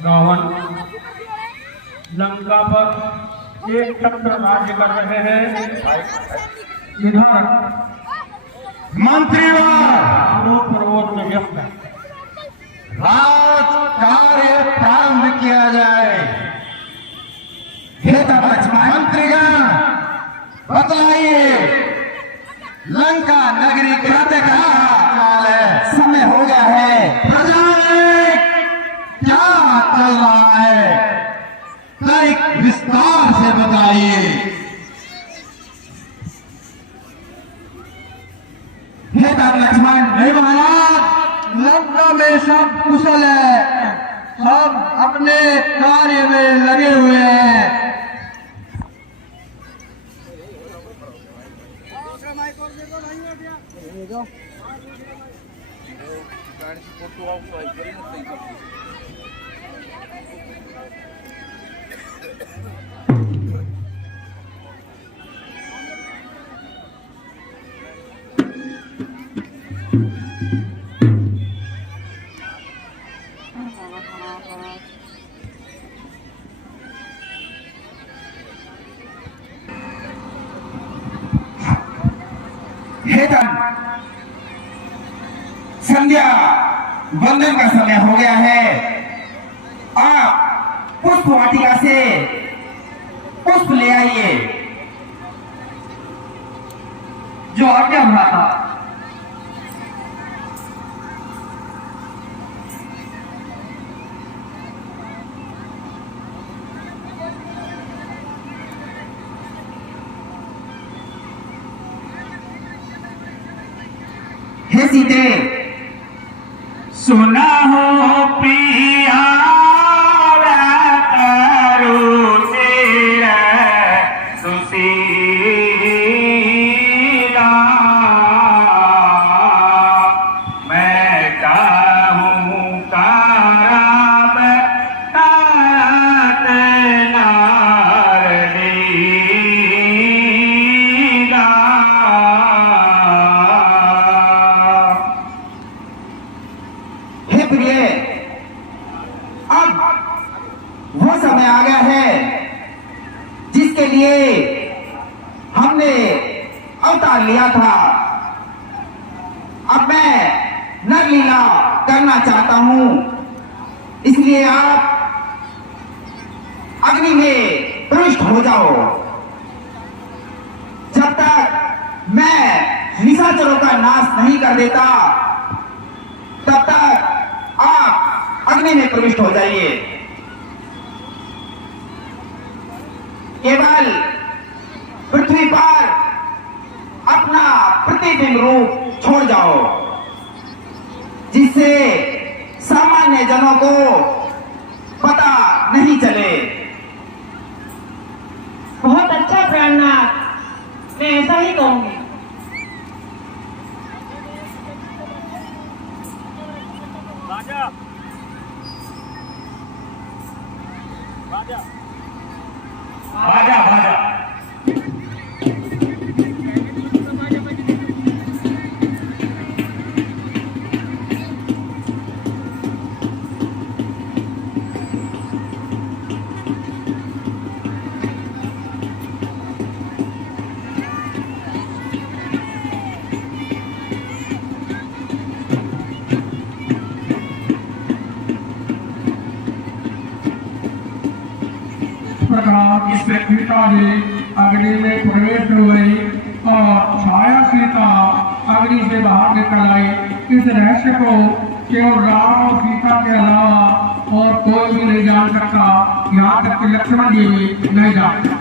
रावण लंका पर एक चक्र राज्य कर रहे हैं। इधर मंत्री पर्वत में व्यस्त है। राज कार्य प्रारंभ किया जाए। मंत्रीगण बतलाइए, लंका नगरी कहते समय हो गया है, प्रजा क्या चल रहा है, तनिक विस्तार से बताइए। लक्ष्मण, नहीं महाराज, लंका में सब कुशल है, सब अपने कार्य में लगे हुए हैं। संध्या वंदन का समय हो गया है। आप पुष्प वाटिका से पुष्प ले आइए। जो आज्ञा हुआ था। हे सीते, सुना हो प्रिया तारू तेरा सुशीला, मैं चाहूं कारब तात नार दीदा। अब वो समय आ गया है जिसके लिए हमने अवतार लिया था। अब मैं नरलीला करना चाहता हूं, इसलिए आप अग्नि में प्रविष्ट हो जाओ। जब तक मैं निशाचरों का नाश नहीं कर देता, तब तक आप अग्नि में प्रविष्ट हो जाइए। केवल पृथ्वी पर अपना प्रतिबिंब रूप छोड़ जाओ, जिससे सामान्य जनों को पता नहीं चले। बहुत अच्छा प्राणनाथ, मैं ऐसा ही कहूंगी। राजा राजा बाजा बाजा सीता जी अग्नि में प्रवेश हुई और छाया सीता अग्नि से बाहर निकल आई। इस रहस्य को केवल राम और सीता के अलावा और कोई भी नहीं जान सकता, यहाँ तक कि लक्ष्मण जी भी नहीं जानते।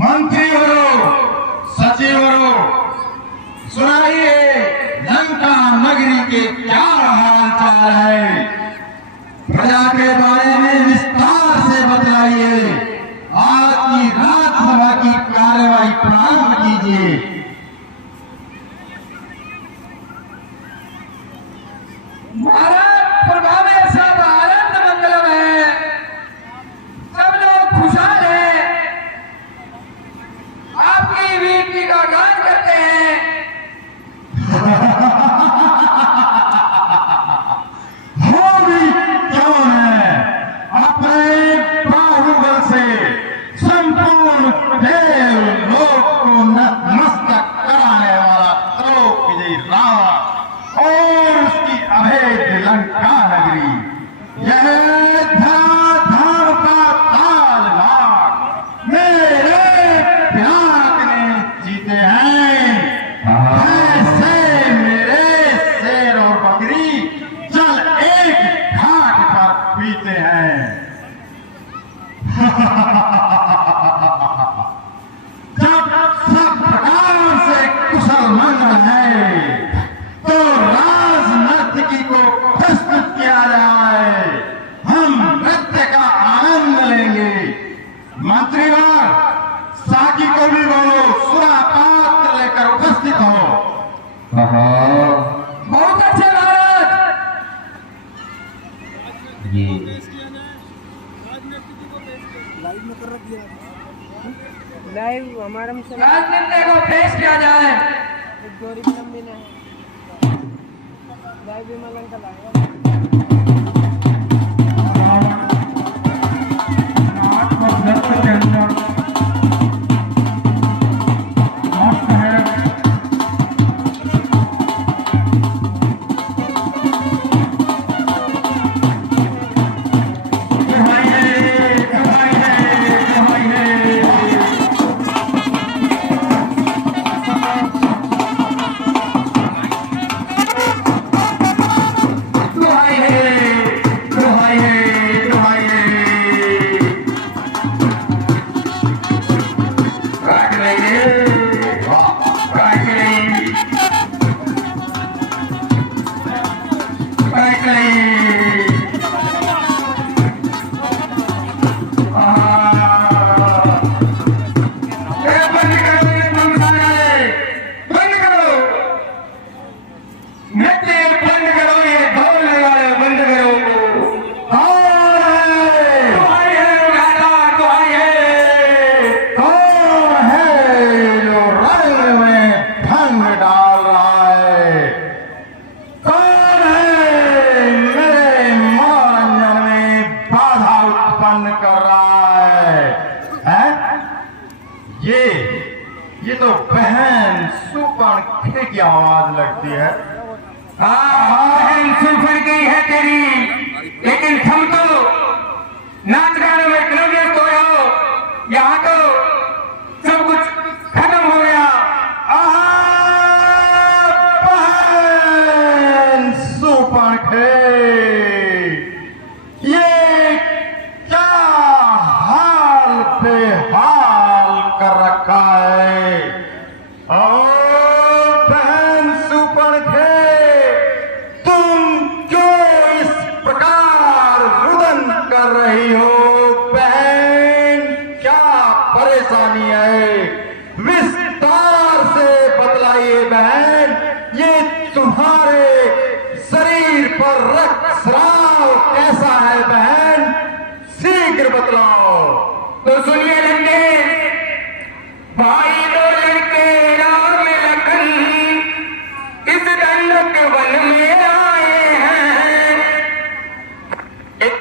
मंत्रीवरों, सचिवरों, सुनाइए लंका नगरी के क्या हाल चाल है। प्रजा के बारे में विस्तार से बतलाइए। आज की राज्यसभा की कार्यवाही प्रारंभ कीजिए। भारत प्रभा में सब आनंद मंगलम है, सब लोग खुशहाल हैं, आपकी वीरती का गान करते हैं। हो भी क्यों है, अपने बाहुबल से संपूर्ण देव लोक को नतमस्तक कराने वाला द्रौपदी रावण और उसकी अभेद्य लंका नगरी, यह धाम का तालवार मेरे प्यार ने जीते हैं। ऐसे मेरे शेर और बकरी जल एक घाट पर पीते हैं। जब सब प्रकार से कुशल मंगल है तो राजनर्तकी को प्रस्तुत किया जाए, हम नृत्य का आनंद लेंगे। मंत्रीवर, साकी को भी बोलो, सुरा पात्र लेकर उपस्थित हो। बहुत अच्छे महाराज। लाइव हमारा राजनीति को पेश किया जाए। जोड़ी फिल्म भी नहीं लाइव विमलन का लाएगा। ये तो बहन सुपर्ण की आवाज लगती है। बहन सुपर्ण की है तेरी, लेकिन हम तो नाच गाने में इतना व्यस्त हो रहे, यहाँ तो सब कुछ खत्म हो गया। बहन सुपर्ण ये क्या हाल बेहाल कर रखा है। और बहन सुपर्ण तुम क्यों इस प्रकार रुदन कर रही हो। बहन क्या परेशानी है, विस्तार से बतलाइए बहन। ये तुम्हारे शरीर पर रक्तस्राव कैसा है बहन, शीघ्र बतलाओ। तो सुनिए लंके, भाई दो लड़के राम लखन इस दंडक वन में आए हैं। एक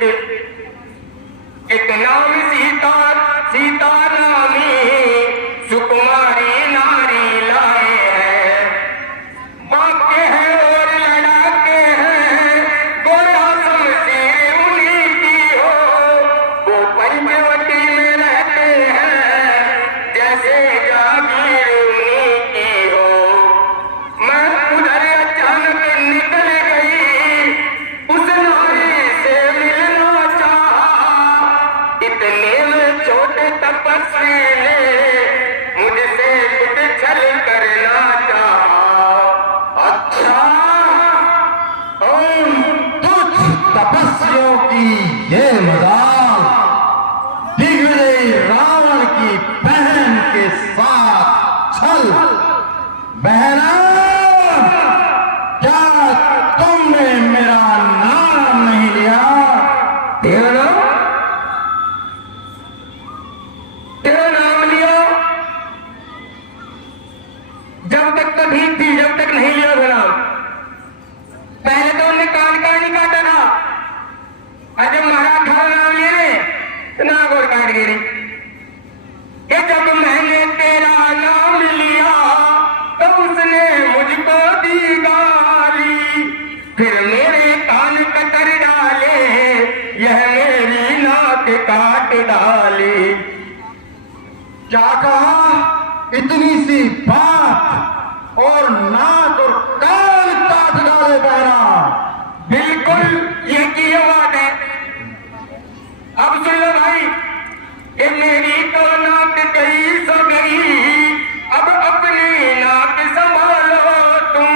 तो ठीक थी जब तक नहीं लिया था। पहले तो उन्हें कान का नहीं काटा था, और जब महाराज थारा नाम ले रहे तो नाक और काट गिरी। कि जब मैंने तेरा नाम लिया तो उसने मुझको दी गाली, फिर मेरे कान कतर डाले, यह मेरी नाक काट डाली। क्या कहा? इतनी सी बात और नाक और कान काट डाले बहरा। बिल्कुल ये की बात है। अब सुन लो भाई, ये मेरी तो नाक गई सो गई, अब अपनी नाक संभालो तुम।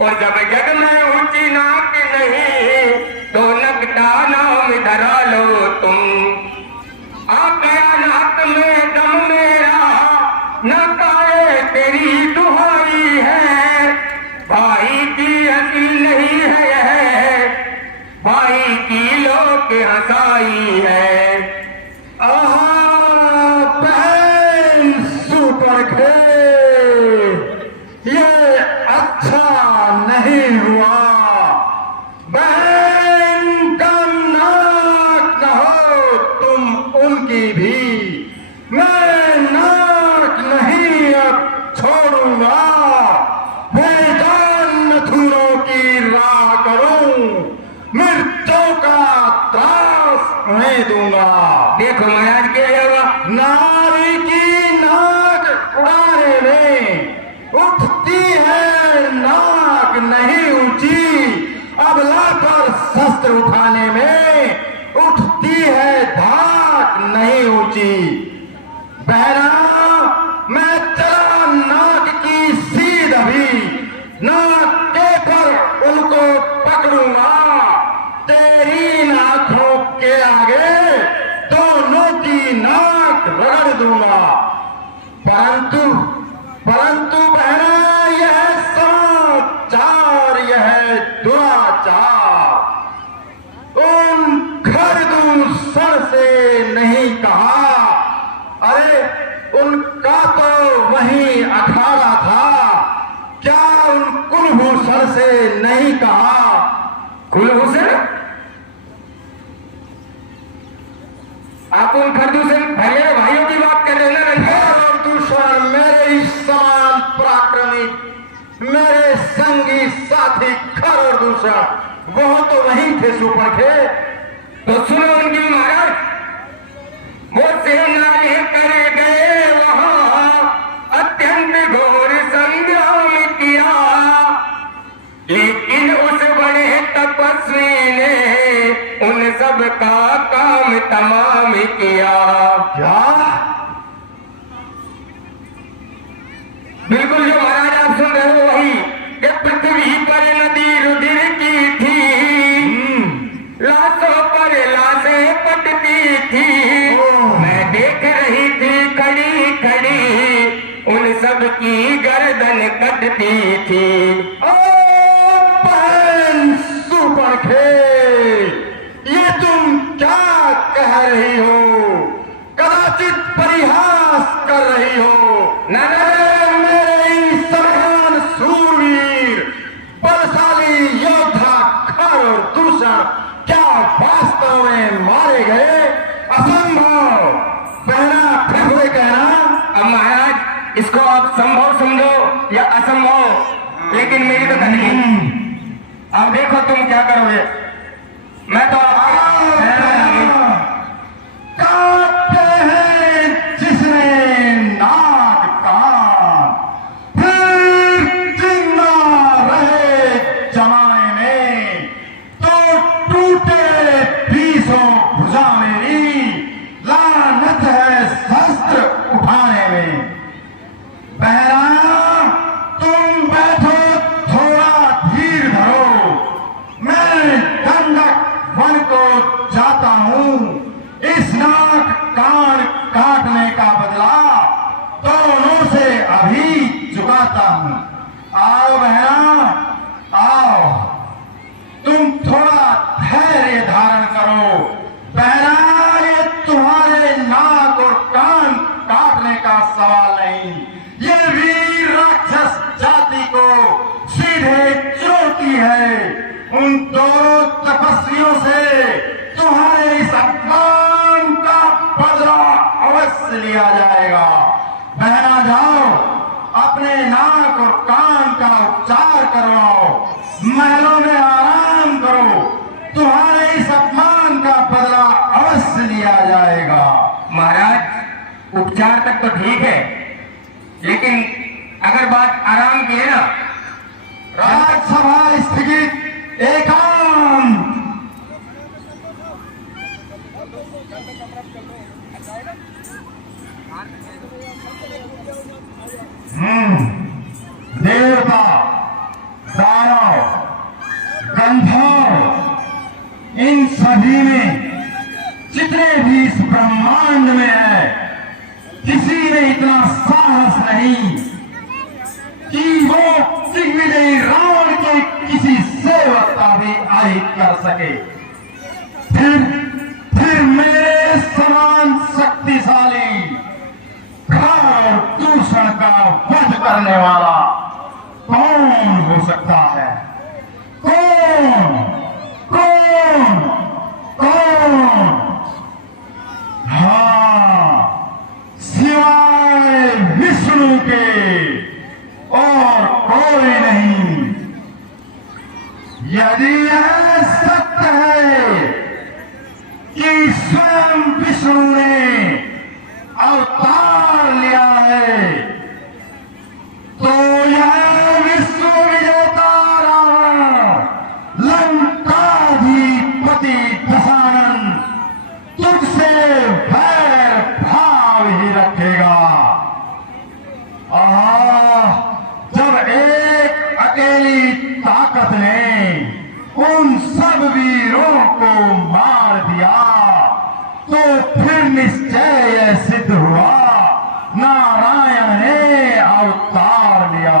और जब जग में ऊंची नाक नहीं तो नकटा नाम धरा लो तुम। आ गया नाक में दम मेरा, नकाए तेरी दुहाई है, भाई की हंसी नहीं है यह, भाई की लोक हंसाई है। बहन सुपर खे, ये अच्छा नहीं हुआ। बहन का नाक न हो तुम उनकी भी, मैं नाक नहीं अब छोड़ूंगा। बेजान नथुनों की राह करूं, मिर्चों का त्रास नहीं दूंगा। देखो महाराज क्या होगा। नारी की नाक उड़ाने में उठती है नाक नहीं ऊंची, अबला पर शस्त्र उठाने में उठती है धाक नहीं ऊंची। बहरा मैं चला नाक की सीध अभी, नाक के पर उनको पकड़ूंगा, तेरी नाकों के आगे दोनों की नाक रगड़ दूंगा। परंतु परंतु बहना यह समाचार, यह दुराचार उन खरदूषण से नहीं कहा। अरे उनका तो वही अखाड़ा था, क्या उन कुलभूषण से नहीं कहा? कुलभूषण? आप उन खरदूषण भैया भाइयों की बात कर रहे हैं ना? खरदूषण मेरे ही समान पराक्रमी, मेरे संगी साथी खरदूषण, वो तो वहीं थे सुपर थे। तो सुनो उनकी महाराज, वो सेना लेकर गए वहां, अत्यंत घोर संग्राम किया, लेकिन उस बड़े तपस्वी ने उन सब का काम तमाम किया। क्या? बिल्कुल जो महाराज आप सुन रहे हो वही, कि पृथ्वी पर नदी रुधिर की थी, लाशों पर लाशें पटती थी, मैं देख रही थी खड़ी खड़ी, उन सब की गर्दन कटती थी। ओ बहन सुपर खे, ये तुम क्या कह रही हो? कदाचित परिहास कर रही हो। ना ना, मेरे ही समान सूरवीर बलशाली योद्धा खरदूषण क्या वास्तव में मारे गए? असंभव। बहना फिर हुए कहना। अब महाराज इसको आप संभव समझो या असंभव, लेकिन मेरी तो कथनी, अब देखो तुम क्या करोगे। मैं तो काटते हैं जिसने नाक कान, फिर जिंदा रहे जमाने में तो टूटे बीसों भुजा मेरी, लानत है शस्त्र उठाने में। बहरा तुम बैठो, थोड़ा धीर धरो, मैं दंडक वन को जाता हूं, इस नाक कान काटने का बदला दोनों से अभी चुकाता हूं। आओ बहना आओ, तुम थोड़ा धैर्य धारण करो। बहना ये तुम्हारे नाक और कान काटने का सवाल नहीं, ये वीर राक्षस जाति सीधे चुनौती है उन दोनों तपस्वियों से तुम्हारे इस अपमान का बदला अवश्य लिया जाएगा। बहना जाओ, अपने नाक और कान का उपचार करवाओ, महलों में आराम करो, तुम्हारे इस अपमान का बदला अवश्य लिया जाएगा। महाराज, उपचार तक तो ठीक है, लेकिन अगर बात आराम की है ना, राजसभा स्थगित, एकांत। देवता, दानव, गंधर्व, इन सभी में जितने भी इस ब्रह्मांड में है, किसी में इतना साहस नहीं कि वो दिग्विजयी रावण के किसी सेवक का भी आहित कर सके। फिर मेरे समान शक्तिशाली और दूषण का वध करने वाला कौन हो सकता है? कौन कौन कौन? हाँ, सिवाय विष्णु के और कोई नहीं। यदि यह सत्य है कि स्वयं विष्णु ने अवतार लिया है, तो यह विश्व विजेता रावण, लंकाधिपति दशानन तुझसे वैर भाव ही रखेगा। जब एक अकेली ताकत ने उन सब वीरों को मार दिया, तो फिर निश्चय यह सिद्ध हुआ नारायण ने अवतार लिया।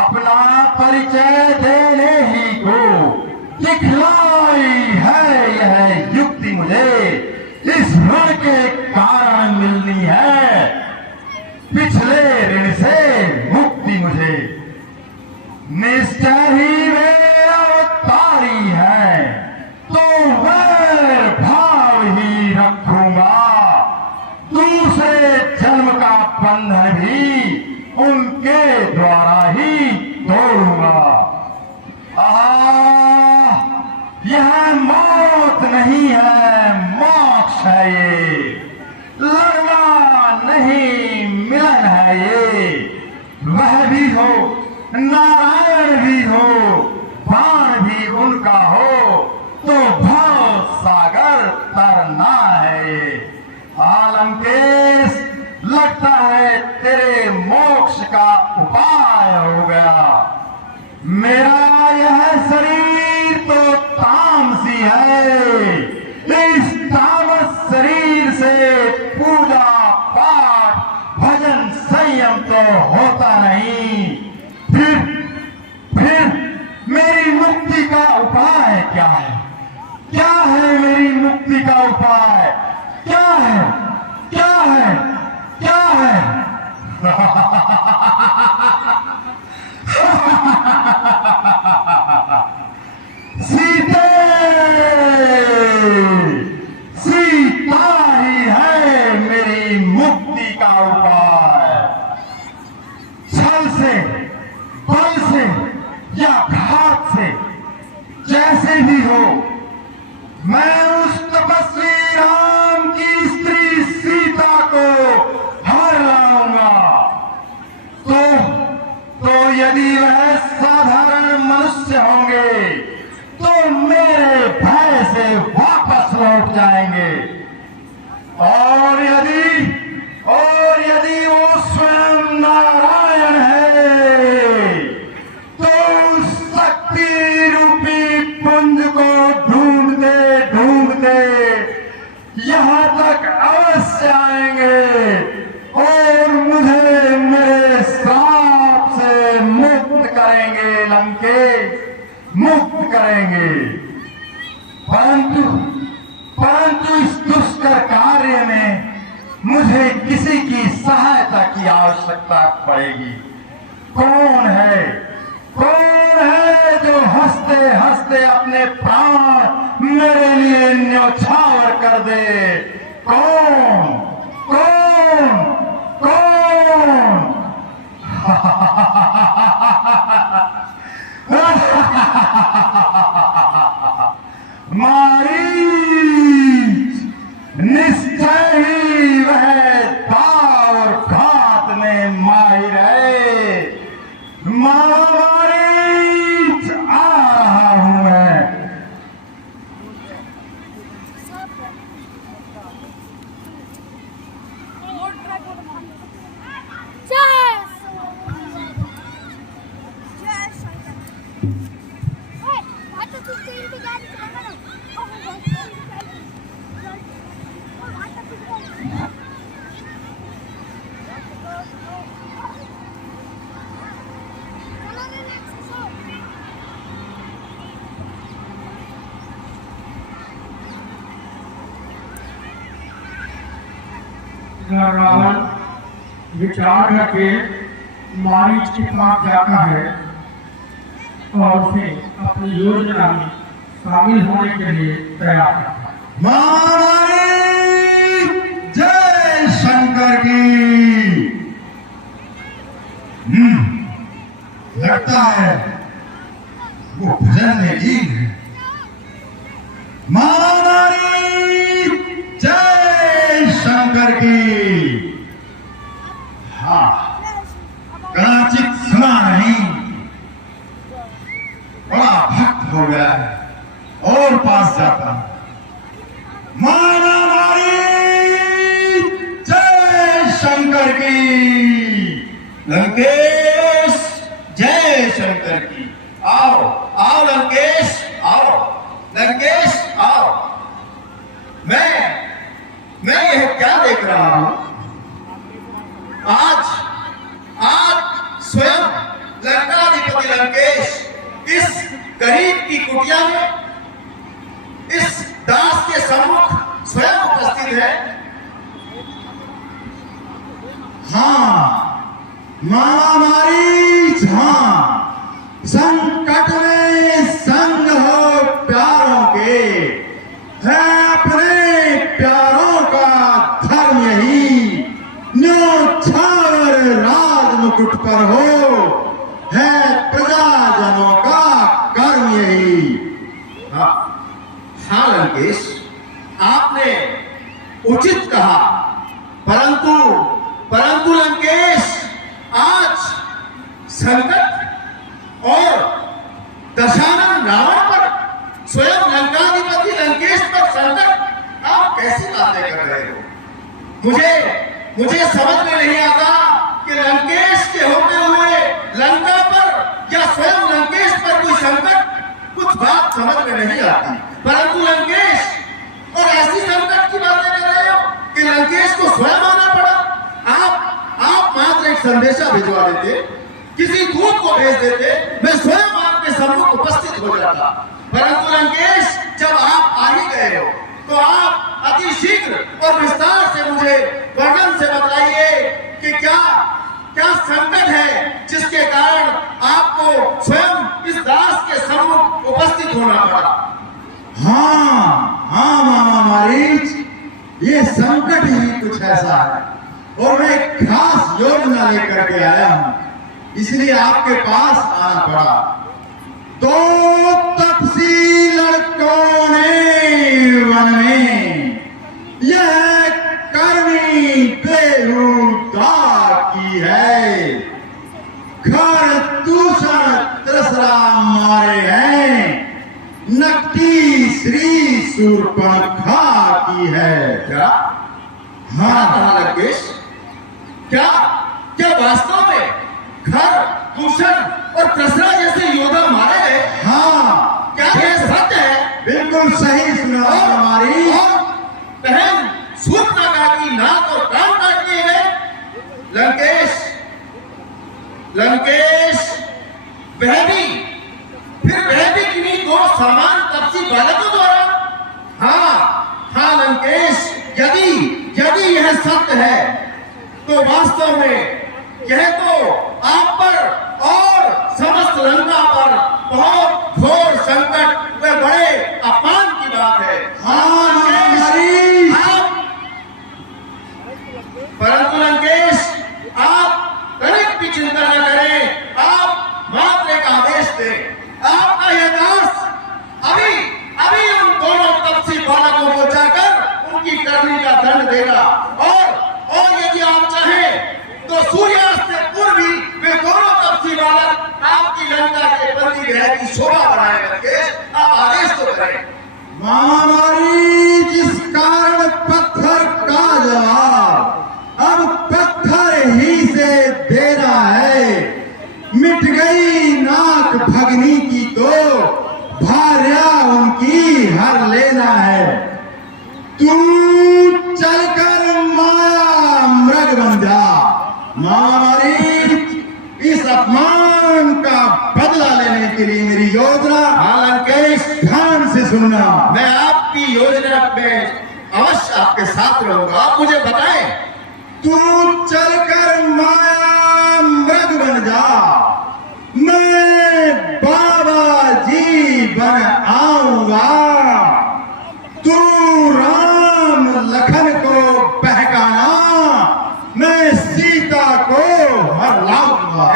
अपना परिचय देने ही को दिखलाई है यह युक्ति मुझे इस ऋण के कारण मिलनी है। पिछले ऋण से मुक्ति मुझे निश्चय ही वे अवतारी है, तो वैर भाव ही रखूंगा। दूसरे जन्म का बंधन भी उनके द्वारा ही तोड़ूंगा। यह मौत नहीं है, मोक्ष है ये। लड़ना नहीं, मिलन है ये। वह भी हो, नारायण भी हो, बाण भी उनका हो, तो भव सागर तरना है ये। लंकेश, लगता है तेरे मोक्ष का उपाय हो गया। मेरा यह शरीर तो तामसी है, इस तामस शरीर से पूजा पाठ भजन संयम तो होता नहीं। फिर मेरी मुक्ति का उपाय क्या है? क्या है मेरी मुक्ति का उपाय? क्या है? क्या है? क्या है? सीता ही है मेरी मुक्ति का उपाय। छल से, बल से या घात से, जैसे भी हो, मैं उस तपस्वी राम की स्त्री सीता को हर लाऊंगा। तो यदि वह साधारण मनुष्य होंगे, तो मेरे भय से वापस लौट जाएंगे। और यदि वो स्वयं नारायण है, तो उस शक्ति रूपी पुंज को ढूंढते ढूंढते यहां तक अवश्य आएंगे और मुझे मेरे श्राप से मुक्त करेंगे। लंकेश, मुक्त करेंगे। परंतु इस दुष्कर कार्य में मुझे किसी की सहायता की आवश्यकता पड़ेगी। कौन है? हंसते हंसते अपने प्राण मेरे लिए न्यौछावर कर दे। कौन कौन कौन? मारीच, निश्चय ही वह दाव और घात में माहिर है। मारीच, आ रहा हूं मैं। रावण विचार करके मारीच के पास जाता है और उसे अपनी योजना में शामिल होने के लिए तैयार करता है। मारीच, जय शंकर की। लगता है वो भजन में लीन है। मारीच, जय शंकर की। हाँ, कदाचित सुना नहीं, बड़ा भक्त हो गया है और पास जाता है। माना मारीच, जय शंकर की। लंकेश, जय शंकर की। आओ आओ लंकेश, आओ लंकेश, आओ। मैं यह क्या देख रहा हूं? आज स्वयं लंकाधिपति लंकेश इस गरीब की कुटिया में इस दास के सम्मुख स्वयं उपस्थित है। हाँ मारीच, हाँ, संकट में संग हो प्यारों के, है अपने प्यारों का धर्म यही। न्यौछावर राज मुकुट पर हो, है प्रजाजनों का कर्म यही। हाँ लंकेश, आपने उचित कहा, परंतु लंकेश, आज संकट और दशानन रावण पर, स्वयं लंकाधिपति लंकेश पर संकट, आप कैसी बातें कर रहे हो? मुझे समझ में नहीं आता कि लंकेश के होते हुए लंका पर या स्वयं लंकेश पर कोई संकट, कुछ बात समझ में नहीं आती। परंतु लंकेश, और ऐसी संकट की बातें कर रहे हो कि लंकेश को स्वयं आना पड़ा। आप मात्र एक संदेशा भिजवा देते, किसी दूत को भेज देते, मैं स्वयं आपके सम्मुख उपस्थित हो जाता। परंतु लंकेश, जब आप आ ही गए हो तो आप अति शीघ्र और विस्तार से मुझे वर्णन से बताइए कि क्या संकट है जिसके कारण आपको स्वयं इस दास के सम्मुख उपस्थित होना पड़ा। हाँ मामा मारीच, ये संकट ही कुछ ऐसा है और मैं एक खास योजना लेकर के आया हूं, इसलिए आपके पास आना पड़ा। दो तपसी लड़कों ने वन में यह करनी बेहुदा की है। घर दूषण त्रसरा मारे हैं, नकटी श्री शूर्पणखा की है। क्या? हाँ लंकेश, क्या वास्तव में घर दूषण और त्रसरा जैसे योद्धा मारे गए? हाँ, क्या यह सत्य है? बिल्कुल सही सुना हमारी। बहन शूर्पणखा की नाक और कान काट दिए गए। लंकेश, वह भी किन्हीं दो समान तपसी बालकों द्वारा? हाँ लंकेश, यदि यह सत्य है तो वास्तव में यह तो आप पर और समस्त लंका पर बहुत घोर संकट वह बड़े अपमान की बात है। हाँ महामारी, परंतु लंकेश आप तनिक भी चिंता न करें, आप मात्र एक आदेश दें। आपका यह दास अभी अभी उन दोनों तपसी बालकों को जाकर उनकी करनी का दंड देगा और यदि आप चाहें तो सूर्यास्त से पूर्व ही वे दोनों तपसी बालक आपकी लंका के बंदी गृह की शोभा बढ़ाए लंकेश, आप आदेश तो करें। महामारी, जिस कारण पत्थर का जवाब अब पत्थर ही से देना है। मिट गई नाक भगनी की तो भार्या उनकी हर लेना है। तू चलकर माया मृग बन जा। महामारी, इस अपमान का बदला लेने के लिए मेरी योजना लंकेश ध्यान से सुनना। मैं आपकी योजना में अवश्य आपके साथ रहूंगा, आप मुझे बताएं। तू चलकर माया मृग बन जा, मैं बाबा जी बन आऊंगा। तू राम लखन को बहकाना, मैं सीता को हरलाऊंगा।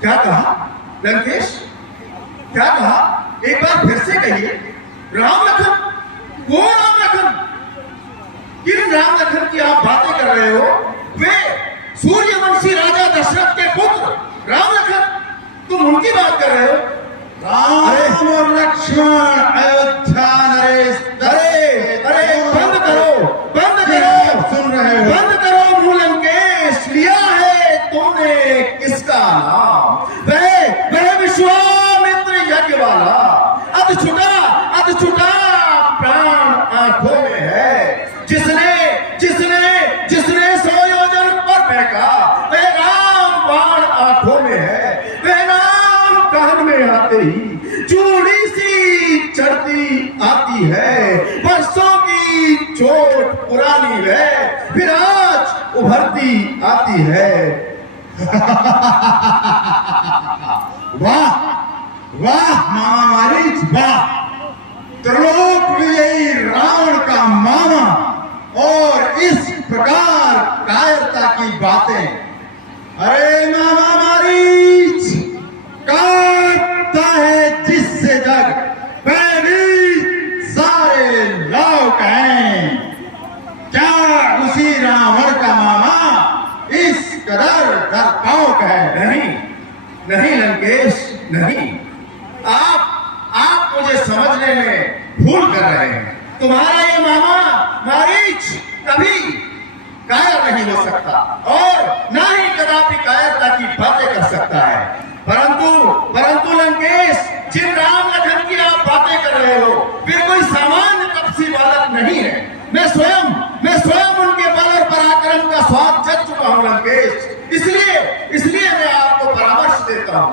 क्या कहा लंकेश, क्या कहा? एक बार फिर से कहिए। राम लखन? वो राम लखन? किन राम लखन की आप बातें कर रहे हो? वे सूर्यवंशी राजा दशरथ के पुत्र राम लखन, तुम उनकी बात कर रहे हो? राम और लक्ष्मण अयोध्या नरेश। अरे बंद करो, बंद करो, सुन रहे हो? बंद करो मुंह लंकेश। लिया है तुमने किसका नाम? वह विश्वामित्र यज्ञ वाला अध छुटा प्राण आंखों में है, जिसने 100 योजन पर फेंका, वह राम बाण आंखों में है। वह नाम कान में आते ही चूड़ी सी चढ़ती आती है। वर्षों की चोट पुरानी है, फिर आज उभरती आती है। वाह वाह महामारी, वाह! त्रिलोक विजयी रावण का मामा और इस प्रकार कायरता की बातें। अरे महामारी, काटता है जिससे जग, पहली सारे लोग हैं। क्या उसी रावण का मामा इस कदर डरपोक है? नहीं लंकेश, नहीं। आप मुझे समझने में भूल कर रहे हैं। तुम्हारा ये मामा मारीच कभी कायर नहीं हो सकता और ना ही कदापि कायरता की बातें कर सकता है। परंतु लंकेश, जिन राम लखन की आप बातें कर रहे हो, वे कोई सामान्य तपसी बालक नहीं है। मैं स्वयं उनके बल और पराक्रम का स्वाद चख चुका हूं लंकेश। इसलिए मैं आपको परामर्श देता हूं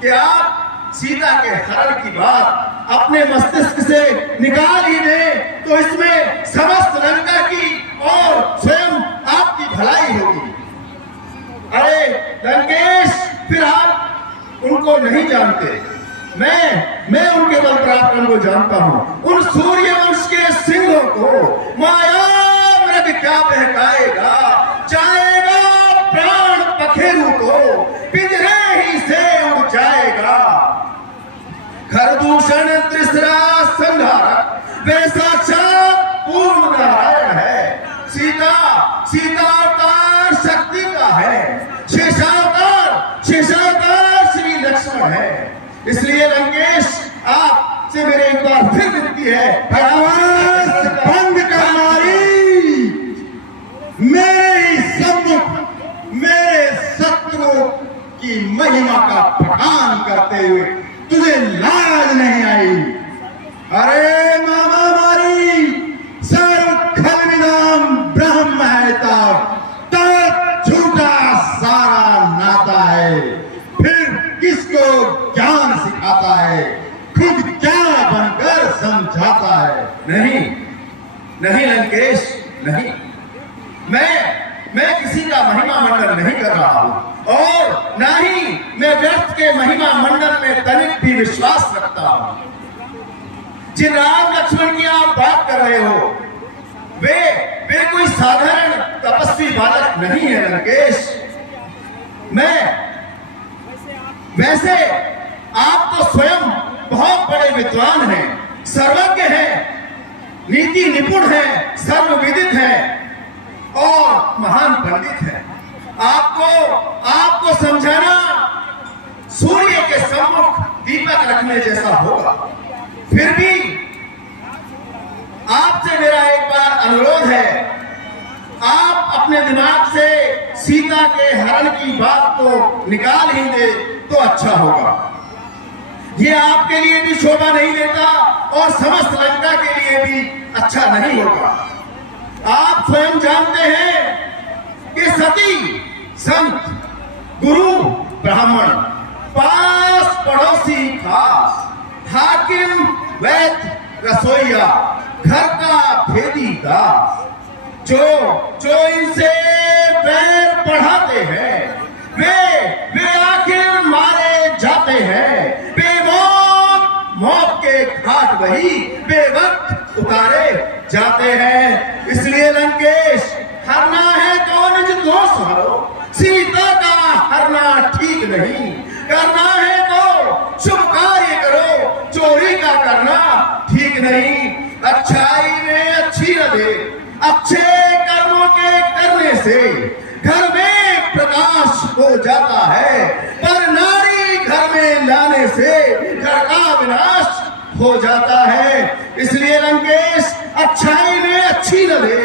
कि आप सीता के हरण की बात अपने मस्तिष्क से निकाल ही दें, तो इसमें समस्त लंका की और स्वयं आपकी भलाई होगी। अरे लंकेश, फिर आप उनको नहीं जानते। मैं उनके बल पराक्रम को जानता हूं। उन सूर्यवंश के सिंहों को माया मृग क्या बहकाएगा, चाहेगा प्राण पखेरु को पिंजरे ही से उड़ जाएगा। खरदूषण त्रिसरा संहारक वे साक्षात पूर्ण नारायण है। सीता अवतार शक्ति का है, शेषावतार श्री लक्ष्मण है। इसलिए लंकेश, आपसे मेरे एक बार फिर विनती है, बंद कर मारी। मेरे ही सम्मुख मेरे शत्रु की महिमा का बखान करते हुए तुझे लाज नहीं आई? अरे मामा मारी, सर्व खलविदाम ब्रह्म है तब झूठा सारा नाता है। फिर किसको ज्ञान सिखाता है, खुद क्या बनकर समझाता है? नहीं लंकेश, नहीं। मैं किसी का महिमा मंडन नहीं कर रहा हूं और ना ही मैं व्यर्थ के महिमा मंडल में तनिक भी विश्वास रखता हूं। जिन राम लक्ष्मण की आप बात कर रहे हो, वे कोई साधारण तपस्वी बालक नहीं है लंकेश। वैसे आप तो स्वयं बहुत बड़े विद्वान हैं, सर्वज्ञ हैं, नीति निपुण हैं, सर्वविदित हैं और महान पंडित हैं। आपको समझाना सूर्य के सम्मुख दीपक रखने जैसा होगा। फिर भी आपसे मेरा एक बार अनुरोध है, आप अपने दिमाग से सीता के हरण की बात को निकाल ही दे तो अच्छा होगा। ये आपके लिए भी शोभा नहीं देता और समस्त लंका के लिए भी अच्छा नहीं होगा। आप स्वयं जानते हैं कि सती, संत, गुरु, ब्राह्मण, पास पड़ोसी खास, हाकिम, वैद्य, रसोइया, घर का भेदी दास, जो इनसे पैर बढ़ाते हैं, वे आखिर मारे जाते हैं। मौत के घाट वही बेवक्त उतारे जाते हैं। इसलिए लंकेश, हरना है तो निज दोष हरो, सीता का हरना ठीक नहीं। करना है तो शुभ कार्य करो, चोरी का करना ठीक नहीं। अच्छाई में अच्छी न दे, अच्छे कर्मों के करने से घर में प्रकाश हो जाता है, पर नारी घर में लाने से घर का विनाश हो जाता है। इसलिए लंकेश, अच्छाई में अच्छी न दे,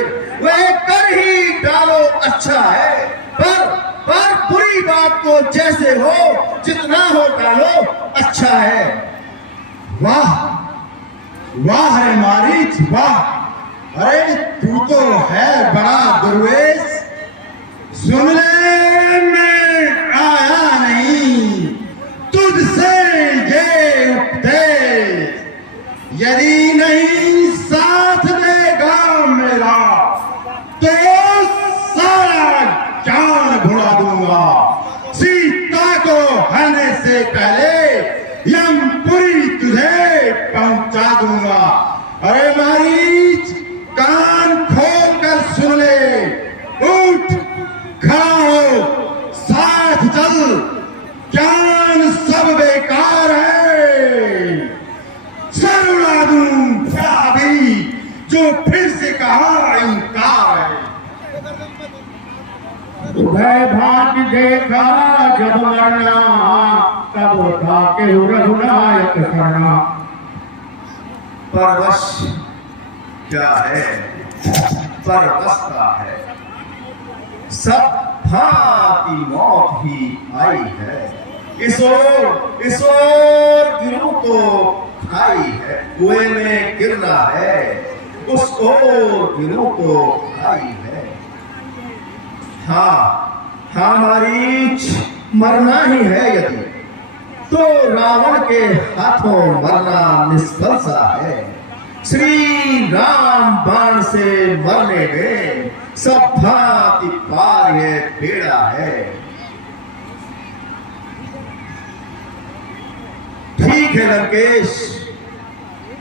वह कर ही डालो अच्छा है, पर बुरी बात को जैसे हो जितना हो डालो अच्छा है। वाह वाह रे मारीच वाह! अरे तू तो है बड़ा दुर्वेश। सुन ले, मैं आया नहीं तुझसे ये उपदेश, यदि नहीं साथ देगा मेरा तो सारा जान भुला दूंगा। सीता को हरने से पहले यमपुरी तुझे पहुंचा दूंगा। अरे मारीच, कान खोल कर सुन ले, उठ खड़ा हो, साथ चल, ज्ञान सब बेकार है। सर उड़ा दूं भी जो फिर से कहा इनकार है। उभय भाग्य देखा जब मरना, तब था के रघुनायक करना। परवश क्या है, परवशता है, सब भांति मौत ही आई है। इस ओर गिरूं तो खाई है, कुएं में गिरना है, उस ओर गिरूं तो खाई है। हाँ मारीच, मरना ही है यदि तो रावण के हाथों मरना निष्फल सा है। श्री राम बाण से मरने में सब भांति पार ये बेड़ा है। ठीक है लंकेश,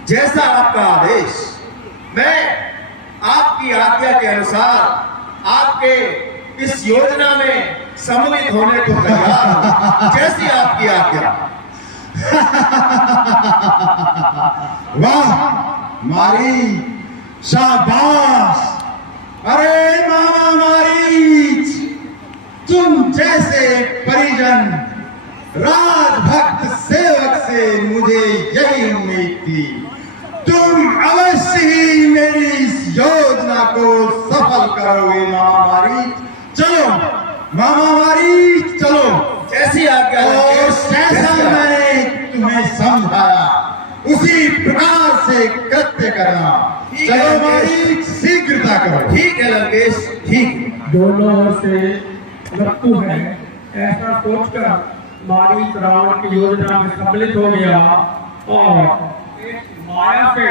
जैसा आपका आदेश, मैं आपकी आज्ञा के अनुसार आपके इस योजना में सम्मिलित होने को तैयार हूं। जैसी आपकी आज्ञा। वाह मारी, शाबाश! अरे मामा मारीच, तुम जैसे परिजन राजभक्त सेवक से मुझे यही उम्मीद थी। तुम अवश्य ही मेरी इस योजना को सफल करोगे मामा मारीच। चलो मामा मारीच, चलो। जैसी आज्ञा। और जैसा मैंने तुम्हें समझाया उसी प्रकार से कृत्य करना। चलो मारीच, शीघ्रता करो। ठीक है लंकेश, ठीक। दोनों ओर से मृत्यु है, ऐसा सोचकर मारीच रावण की योजना में सम्मिलित हो गया और एक माया से